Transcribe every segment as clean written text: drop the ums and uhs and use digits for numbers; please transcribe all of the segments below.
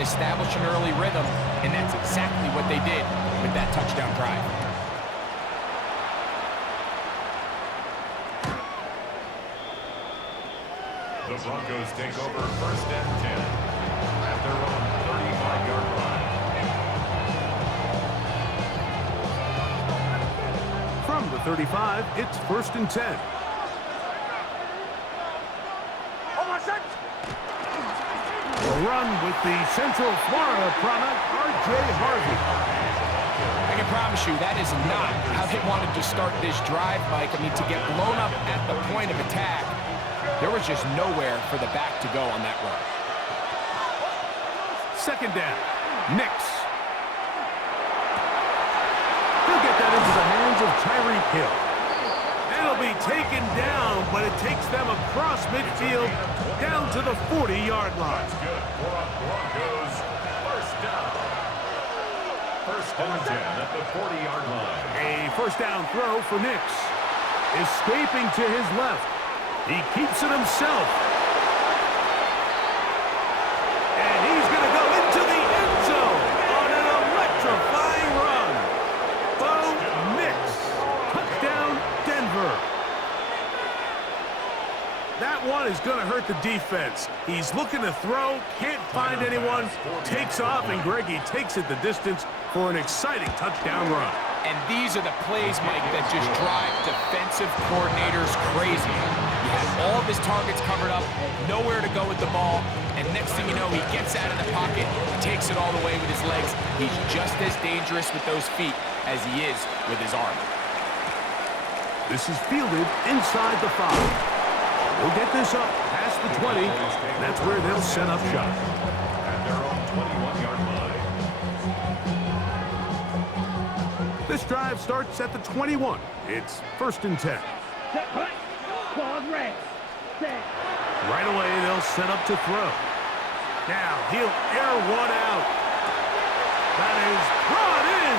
establish an early rhythm, and that's exactly what they did with that touchdown drive. The Broncos take over 1st and 10 at their own 35-yard line. From the 35, it's 1st and 10. Run with the Central Florida product, R.J. Harvey. I can promise you that is not how they wanted to start this drive, Mike. I mean, to get blown up at the point of attack, there was just nowhere for the back to go on that run. 2nd down, Nix. He'll get that into the hands of Tyreek Hill. It'll be taken down, but it takes them across midfield down to the 40-yard line. That's good for a Broncos 1st down. 1st and 10 at the 40-yard line. A 1st down throw for Nix. Escaping to his left. He keeps it himself. And he's going to go into the end zone on an electrifying run. Bo Nix. Touchdown, Denver. That one is going to hurt the defense. He's looking to throw, can't find anyone, takes off, and Greggy takes it the distance for an exciting touchdown run. And these are the plays, Mike, that just drive defensive coordinators crazy. He has all of his targets covered up, nowhere to go with the ball, and next thing you know, he gets out of the pocket, takes it all the way with his legs. He's just as dangerous with those feet as he is with his arm. This is fielded inside the 5. We'll get this up past the 20. That's where they'll set up shop. At their own 21-yard line. This drive starts at the 21. It's 1st and 10. Right away, they'll set up to throw. Now, he'll air one out. That is brought in.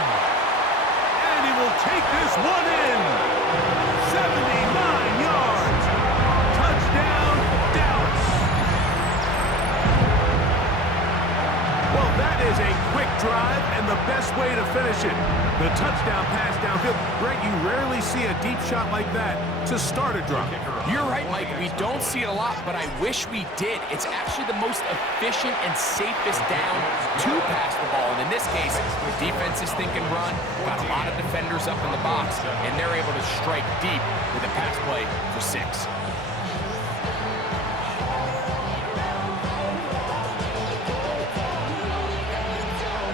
And he will take this one in. 79 yards. Touchdown, Dallas. Well, that is a quick drive and the best way to finish it. The touchdown pass downfield. Greg, you rarely see a deep shot like that to start a drive. You're right, Mike. We don't see it a lot, but I wish we did. It's actually the most efficient and safest down to pass the ball. And in this case, the defense is thinking run, got a lot of defenders up in the box, and they're able to strike deep with a pass play for 6.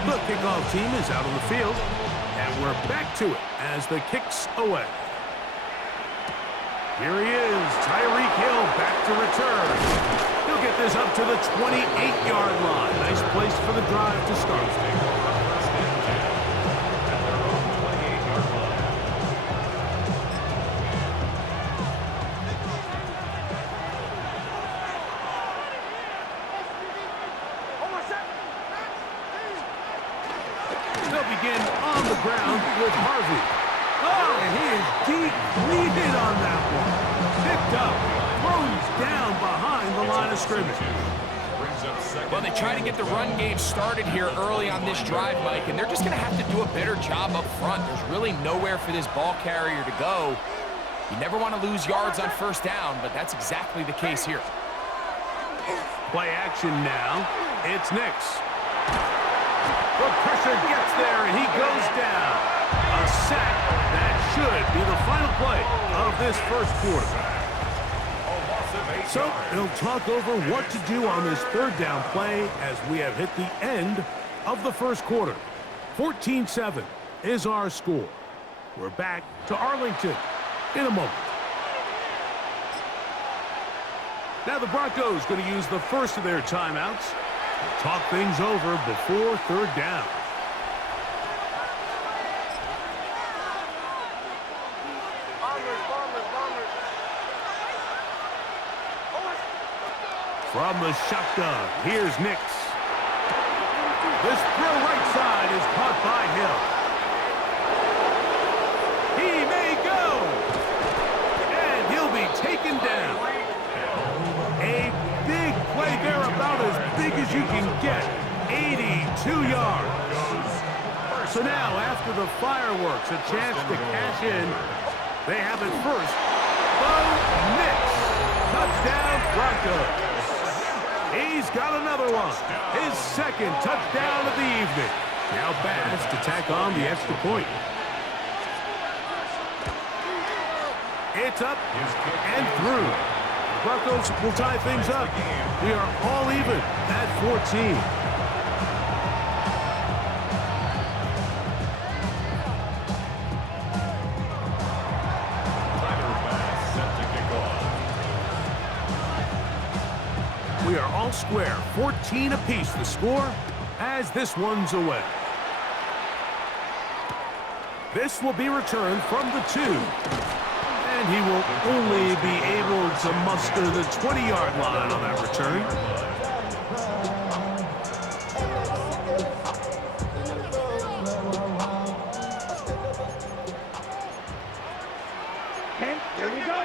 The kickoff team is out on the field, and we're back to it as the kick's away. Here he is, Tyreek Hill back to return. He'll get this up to the 28-yard line. Nice place for the drive to start. They'll begin on the ground with Harvey. Oh, and he is deep-leaded on that one. Picked up, throws down behind the line of scrimmage. Well, they try to get the run game started here early on this drive, Mike, and they're just going to have to do a better job up front. There's really nowhere for this ball carrier to go. You never want to lose yards on 1st down, but that's exactly the case here. Play action now. It's Nix. The pressure gets there, and he goes down. A sack. That should be the final play of this 1st quarter. So they'll talk over what to do on this 3rd down play as we have hit the end of the 1st quarter. 14-7 is our score. We're back to Arlington in a moment. Now the Broncos going to use the first of their timeouts to talk things over before 3rd down. From the shotgun, here's Nix. This throw right side is caught by Hill. He may go. And he'll be taken down. A big play there, about as big as you can get. 2 yards. So now, after the fireworks, a chance to cash in. They have it first. Bo Nix. Touchdown, Broncos. He's got another one. His second touchdown of the evening. Now Bass to tack on the extra point. It's up and through. Broncos will tie things up. We are all even at 14. We are all square, 14 apiece the score as this one's away. This will be returned from the 2. And he will only be able to muster the 20-yard line on that return. Here we go.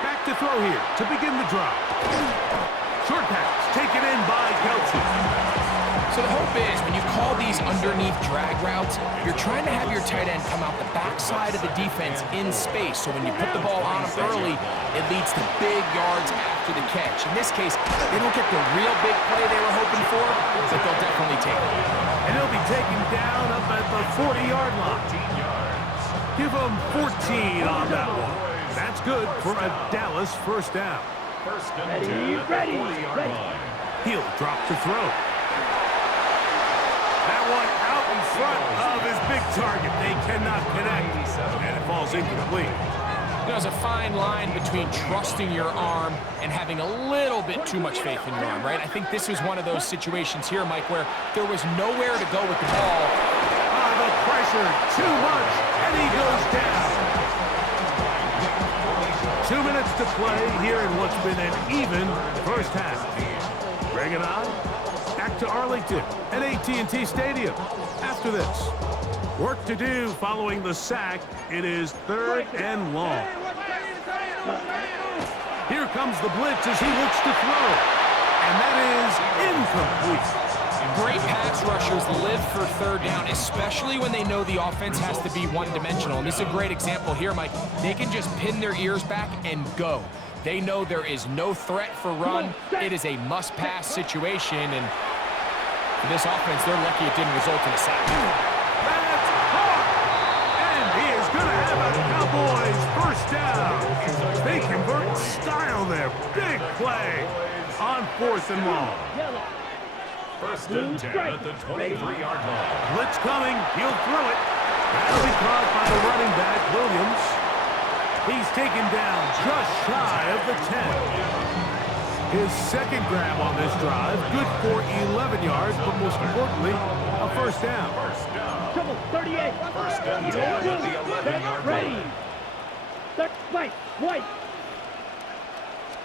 Back to throw here to begin the drive. Short pass taken in by Kelsey. So the hope is when you call these underneath drag routes, you're trying to have your tight end come out the backside of the defense in space. So when you put the ball on him early, it leads to big yards after the catch. In this case, they don't get the real big play they were hoping for, but they'll definitely take it. And he'll be taken down up at the 40-yard line. Give him 14 on that one. That's good for a Dallas first down. First and 10 at the 40-yard line. He'll drop to throw. That one out in front of his big target. They cannot connect, and it falls incomplete. There's a fine line between trusting your arm and having a little bit too much faith in your arm, right? I think this was one of those situations here, Mike, where there was nowhere to go with the ball. The pressure, too much, and he goes down. 2 minutes to play here in what's been an even first half. Greg and I back to Arlington at AT&T Stadium. After this, work to do following the sack. It is 3rd and long. Here comes the blitz as he looks to throw. And that is incomplete. Great pass rushers live for 3rd down, especially when they know the offense has to be one-dimensional. And this is a great example here, Mike. They can just pin their ears back and go. They know there is no threat for run. It is a must-pass situation, and for this offense, they're lucky it didn't result in a sack. That's caught! And he is going to have a Cowboys first down. They convert style there. Big play on 4th and long. First and 10 at the 23-yard line. Blitz coming. He'll throw it. That'll be caught by the running back, Williams. He's taken down just shy of the 10. His second grab on this drive, good for 11 yards, but most importantly, a first down. Double 38. First and 10 at the 11-yard line. White.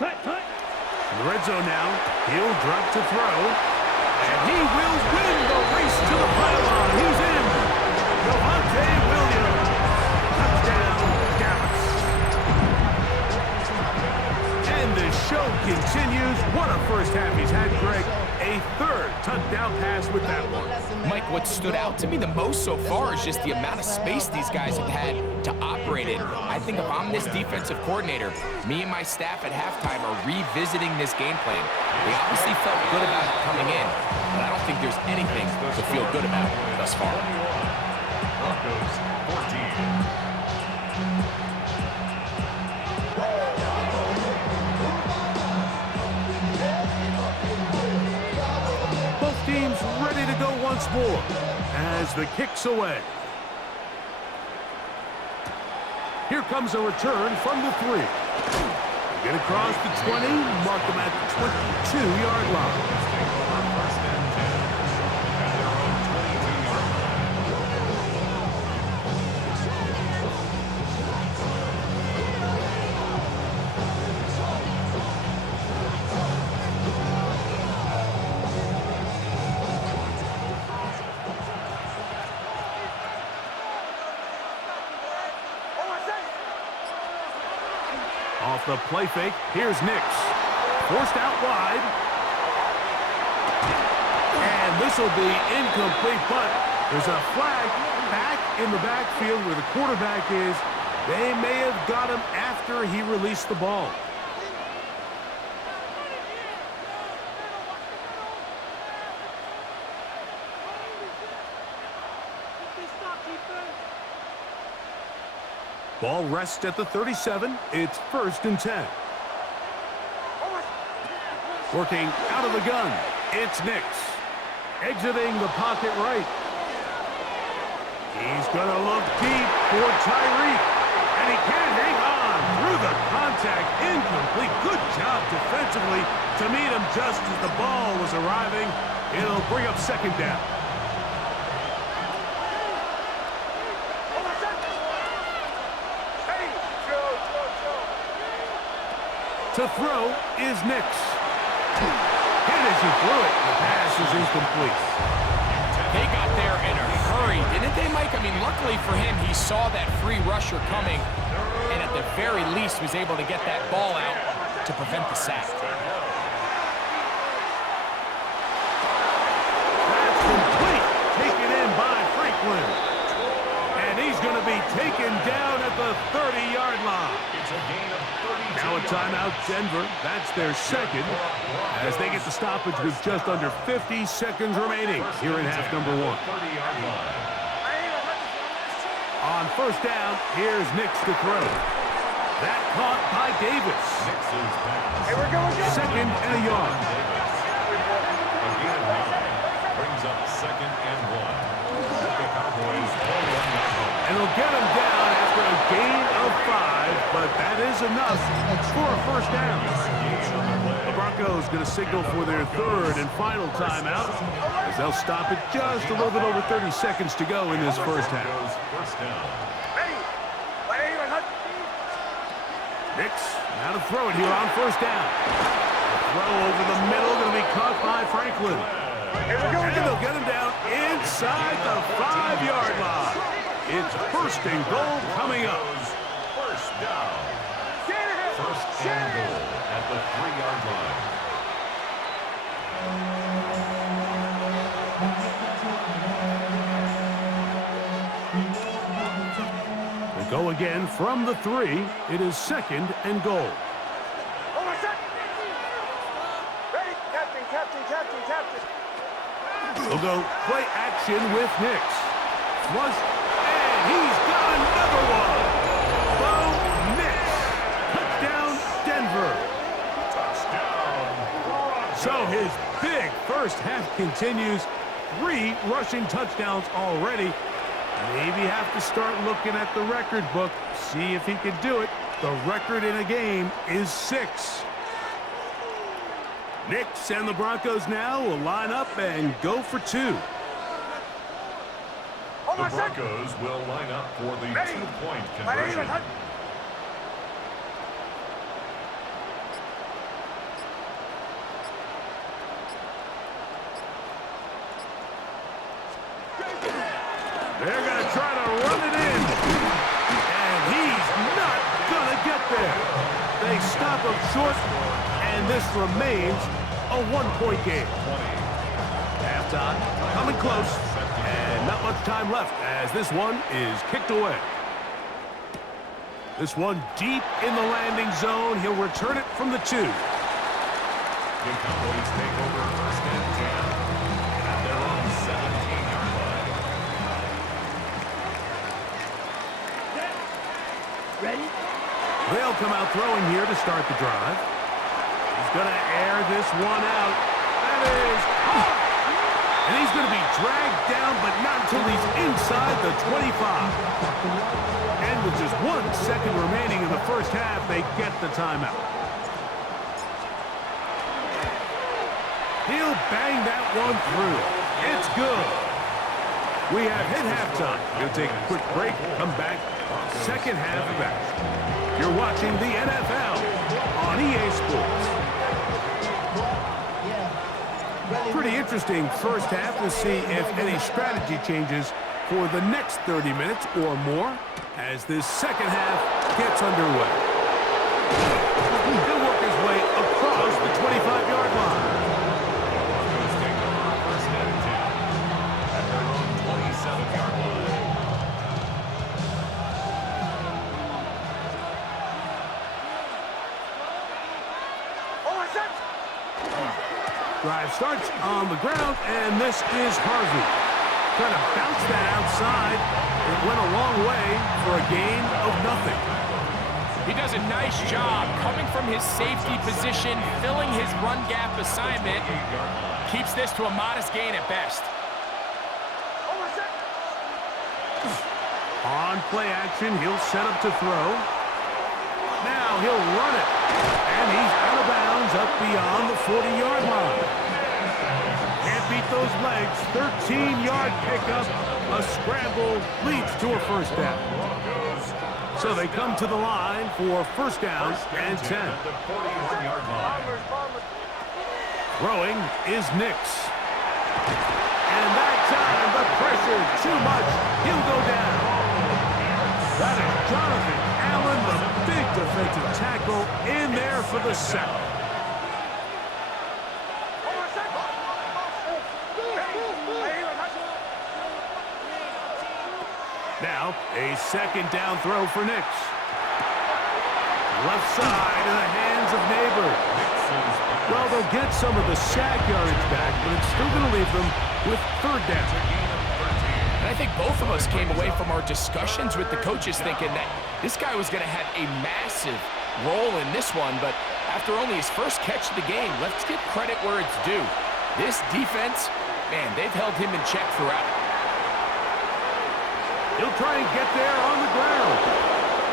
Hut. In the red zone now, he'll drop to throw. And he will win the race to the pylon. He's in. Javonte Williams. Touchdown, Dallas. And the show continues. What a first half he's had, Greg. A 3rd touchdown pass with that one. Mike, what stood out to me the most so far is just the amount of space these guys have had to operate in. I think if I'm this defensive coordinator, me and my staff at halftime are revisiting this game plan. They obviously felt good about it coming in, but I don't think there's anything to feel good about thus far. Broncos 14. Teams ready to go once more as the kick's away. Here comes a return from the 3. Get across the 20, mark them at the 22-yard line. Off the play fake, here's Nix. Forced out wide. This will be incomplete, but there's a flag back in the backfield where the quarterback is. They may have got him after he released the ball. Ball rests at the 37. It's 1st and 10. Working out of the gun. It's Nix. Exiting the pocket right. He's going to look deep for Tyreek. And he can't hang on through the contact. Incomplete. Good job defensively to meet him just as the ball was arriving. It'll bring up 2nd down. To throw is Nix. And as he threw it, the pass is incomplete. They got there in a hurry, didn't they, Mike? I mean, luckily for him, he saw that free rusher coming, and at the very least was able to get that ball out to prevent the sack. That's complete. Taken in by Franklin. And he's going to be taken down at the 30-yard line. It's a gain of 32 Now a timeout, Denver. That's their 2nd as they get the stoppage with just under 50 seconds remaining here in half number 1. 30-yard line. On 1st down, here's Nix to throw. That caught by Davis. Nix's pass. Hey, we're going. 2nd and a yard. A gain of 9 brings up 2nd and 1. The Cowboys pull one back home. And they'll get him down after a gain of 5, but that is enough for a 1st down. The Broncos going to signal for their 3rd and final timeout as they'll stop it just a little bit over 30 seconds to go in this 1st half. First down. Nix now to throw it here on 1st down. Throw over the middle going to be caught by Franklin. And they'll get him down inside the 5-yard line. It's 1st and goal coming up. First down. 1st and goal at the 3-yard line. They go again from the 3. It is 2nd and goal. They'll go play action with Nix. Flush, and he's got another one. Bo Nix. Touchdown, Denver. Touchdown. So his big 1st half continues. 3 rushing touchdowns already. Maybe have to start looking at the record book, see if he can do it. The record in a game is 6. Nix and the Broncos now will line up and go for 2. The Broncos will line up for the 2-point conversion. They're going to try to run it in. And he's not going to get there. They stop him short, and this remains a 1-point game. Halftime coming close, and not much time left as this one is kicked away. This one deep in the landing zone. He'll return it from the 2. The Cowboys take over 1st and 10 at their own 17-yard line. Ready? They'll come out throwing here to start the drive. He's going to air this one out. That is caught. And he's going to be dragged down, but not until he's inside the 25. And with just 1 second remaining in the 1st half, they get the timeout. He'll bang that one through. It's good. We have hit halftime. We'll take a quick break, come back, 2nd half of action. You're watching the NFL on EA Sports. Pretty interesting 1st half. We'll see if any strategy changes for the next 30 minutes or more as this 2nd half gets underway. He'll work his way across the 25-yard line. Broncos take over 1st and 10. Drive starts on the ground, and this is Harvey. Trying to bounce that outside. It went a long way for a gain of nothing. He does a nice job coming from his safety position, filling his run gap assignment. Keeps this to a modest gain at best. On play action, he'll set up to throw. Now he'll run it. And he's out of bounds up beyond the 40-yard line. Can't beat those legs. 13-yard pickup. A scramble leads to a first down. So they come to the line for first down and 10. Throwing is Nix. And that time, the pressure too much. He'll go down. That is Jonathan Allen, the big defensive tackle, in there for the sack. Now, a second down throw for Nix. Left side in the hands of Neighbor. Well, they'll get some of the sack yardage back, but it's still going to leave them with third down. And I think both of us came away from our discussions with the coaches thinking that this guy was going to have a massive role in this one, but after only his first catch of the game, let's give credit where it's due. This defense, man, they've held him in check throughout. He'll try and get there on the ground.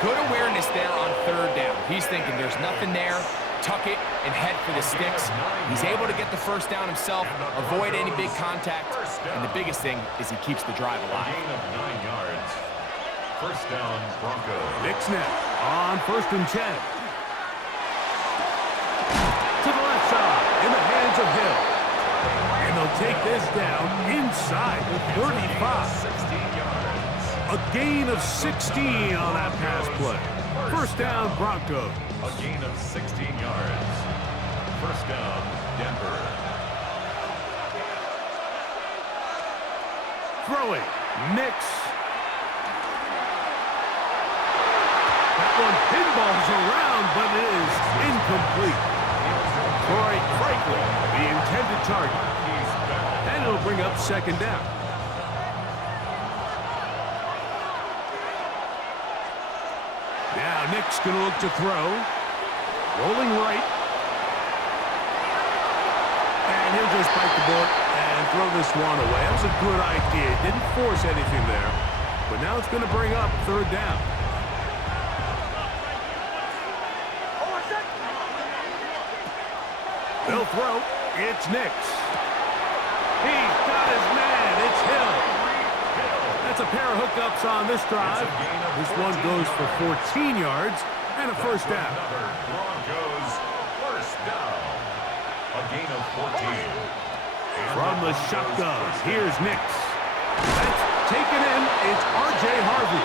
Good awareness there on third down. He's thinking there's nothing there. Tuck it and head for the sticks. He's able to get the first down himself, avoid any big contact, and the biggest thing is he keeps the drive alive. Gain of 9 yards. First down, Broncos. Nix now on first and 10. To the left side, in the hands of Hill. And they'll take this down inside the 35. 16 yards. A gain of 16 on that pass play. First down, Broncos. A gain of 16 yards. First down, Denver. Throwing, Nix. That one pinballs around, but it is incomplete. Troy Franklin, the intended target. And it'll bring up second down. Now Nick's going to look to throw. Rolling right. And he'll just bite the bullet and throw this one away. That was a good idea. Didn't force anything there. But now it's going to bring up third down. They'll throw. It's Nix. He's got his man. It's Hill. That's a pair of hookups on this drive. This one goes for 14 yards and a first down. Broncos first down. A gain of 14. From the shotgun, here's Nix. That's taken in. It's R.J. Harvey.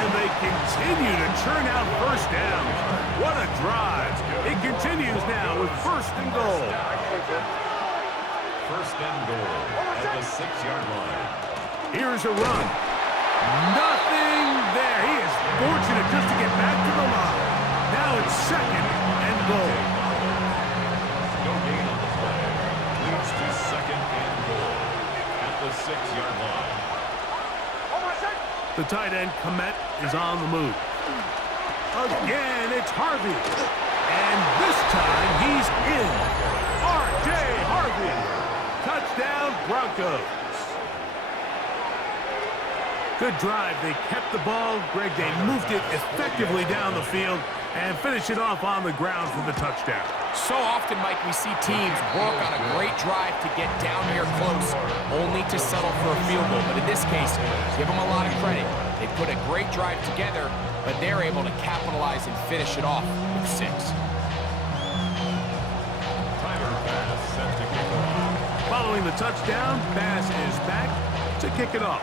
And they continue to churn out first down. What a drive. It continues now with first and goal. First and goal at the 6-yard line. Here's a run. Nothing there. He is fortunate just to get back to the line. Now it's second and goal. No gain on the play. Leads to second and goal at the 6-yard line. The tight end, Komet, is on the move. Again, it's Harvey. And this time, he's in. R.J. Harvey. Touchdown, Broncos. Good drive. They kept the ball. Greg, they moved it effectively down the field and finished it off on the ground for the touchdown. So often, Mike, we see teams work on a great drive to get down here close, only to settle for a field goal. But in this case, give them a lot of credit. They put a great drive together, but they're able to capitalize and finish it off with 6. Tyler Bass set to kick off. Following the touchdown, Bass is back to kick it off.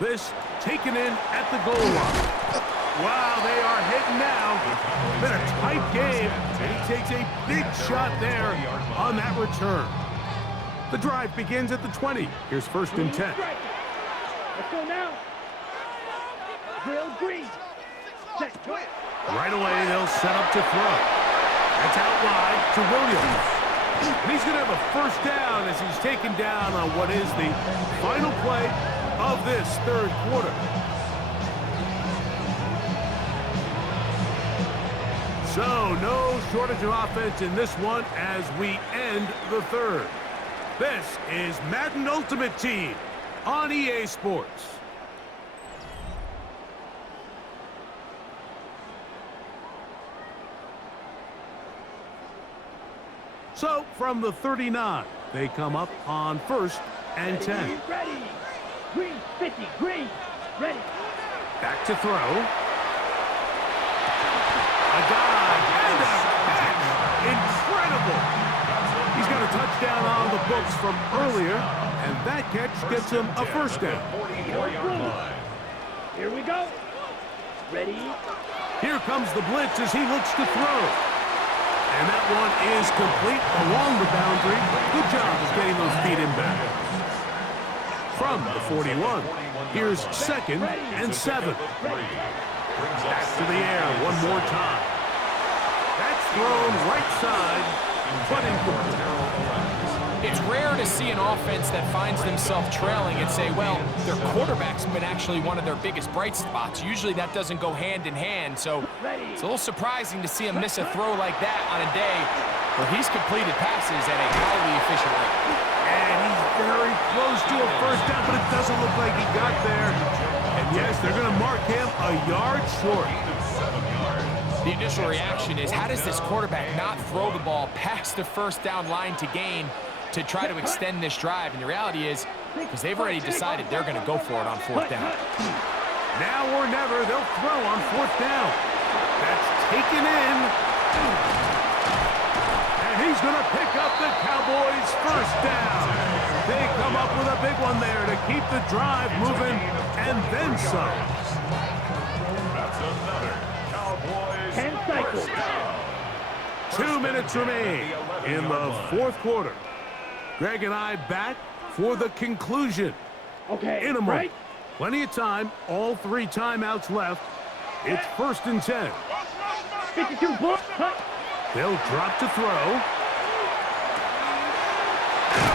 This taken in at the goal line. Wow, they are hitting now. Been a tight game. He takes a big shot there on that return. The drive begins at the 20. Here's first and 10. Let's go now. Drill green. Set. Right away, they'll set up to throw. That's out wide to Williams. And he's going to have a first down as he's taken down on what is the final play of this third quarter. So, no shortage of offense in this one as we end the third. This is Madden Ultimate Team on EA Sports. So, from the 39, they come up on 1st and 10. Ready. Green 50. Green. Ready. Back to throw. A dive and a catch. Incredible. He's got a touchdown on the books from earlier, and that catch gets him a first down. Here we go. Ready. Here comes the blitz as he looks to throw. And that one is complete along the boundary. Good job of getting those feet in back. From the 41, here's 2nd and 7. Back to the air one more time. That's thrown right side, but incomplete. It's rare to see an offense that finds themselves trailing and say, well, their quarterback's been actually one of their biggest bright spots. Usually that doesn't go hand in hand, so it's a little surprising to see him miss a throw like that on a day where he's completed passes at a highly efficient rate. And he's very close to a first down, but it doesn't look like he got there. And yes, they're going to mark him a yard short. The initial reaction is, how does this quarterback not throw the ball past the first down line to gain to try to extend this drive? And the reality is, because they've already decided they're going to go for it on 4th down. Now or never, they'll throw on 4th down. That's taken in. And he's going to pick up the Cowboys' first down. They come up with a big one there to keep the drive moving, and then some. That's another Cowboys 10 cycles. 2 minutes remain in the 4th quarter. Greg and I back for the conclusion. Okay. In a moment. Right. Plenty of time. All 3 timeouts left. It's 1st and 10. 52 block. They'll drop to throw.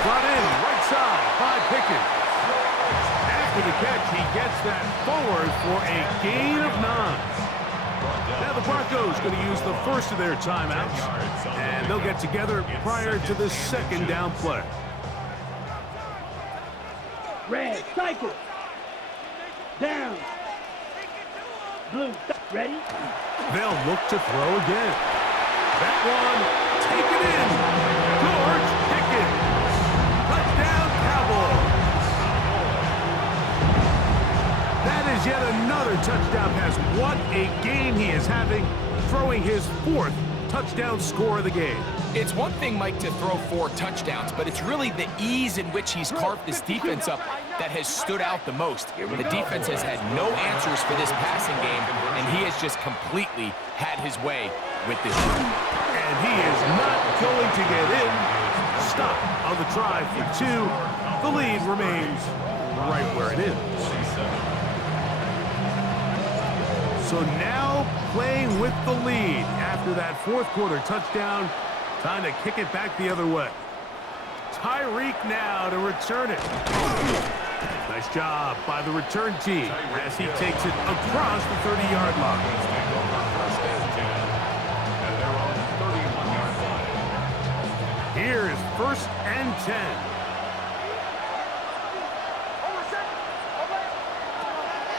Brought in right side by Pickens. After the catch, he gets that forward for a gain of 9. Now the Broncos going to use the first of their timeouts, and they'll get together prior to the 2nd down play. Red. Cycle. Down. Blue. Ready. They'll look to throw again. That one taken in. George Pickens. Touchdown Cowboys. That is yet another touchdown pass. What a game he is having, throwing his 4th touchdown score of the game. It's one thing, Mike, to throw 4 touchdowns, but it's really the ease in which he's carved this defense up that has stood out the most. The defense has had no answers for this passing game, and he has just completely had his way with this team. And he is not going to get in. Stop on the try for 2. The lead remains right where it is. So now playing with the lead after that 4th quarter touchdown. Time to kick it back the other way. Tyreek now to return it. Nice job by the return team as he takes it across the 30-yard line. Here is 1st and 10.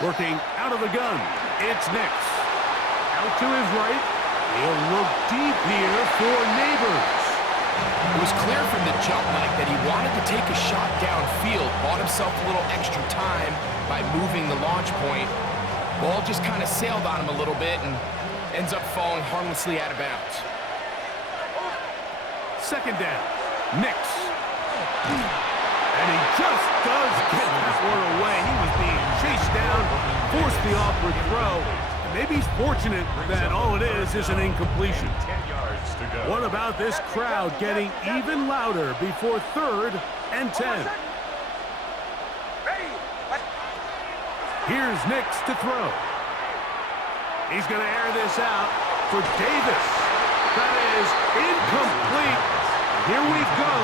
Working out of the gun, it's Nix. Out to his right. He'll look deep here for Neighbors. It was clear from the jump, Mike, that he wanted to take a shot downfield, bought himself a little extra time by moving the launch point. Ball just kind of sailed on him a little bit and ends up falling harmlessly out of bounds. 2nd down, Nix. And he just does get that one away. He was being chased down, forced the awkward throw. Maybe he's fortunate that all it is an incompletion. What about this crowd getting even louder before 3rd and 10? Here's Nix to throw. He's going to air this out for Davis. That is incomplete. Here we go.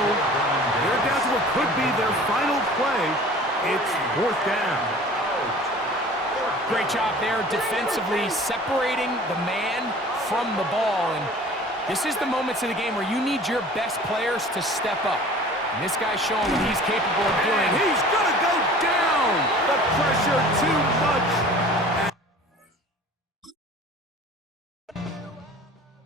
They're down to what could be their final play. It's 4th down. Great job there defensively, separating the man from the ball. And this is the moments of the game where you need your best players to step up. And this guy's showing what he's capable of doing. And he's going to go down. The pressure too much.